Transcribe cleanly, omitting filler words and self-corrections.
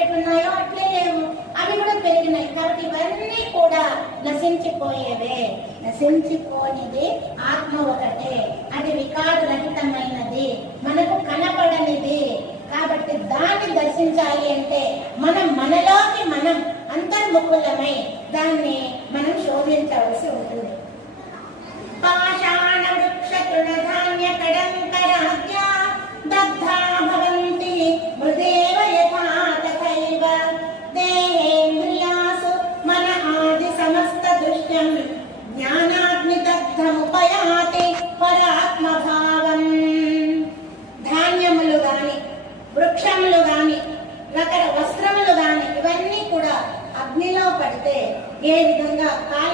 ఎట్లున్నాయో అట్లే లేవు, అవి కూడా పెరిగినాయి. కాబట్టి ఇవన్నీ కూడా నశించిపోయేవే. నశించిపోనిది ఆత్మ ఒకటే, అది వికార రహితమైనది, మనకు కనపడనిది. కాబట్టి దాన్ని దర్శించాలి అంటే మనం మనలోకి మనం అంతర్ముఖులమై దాన్ని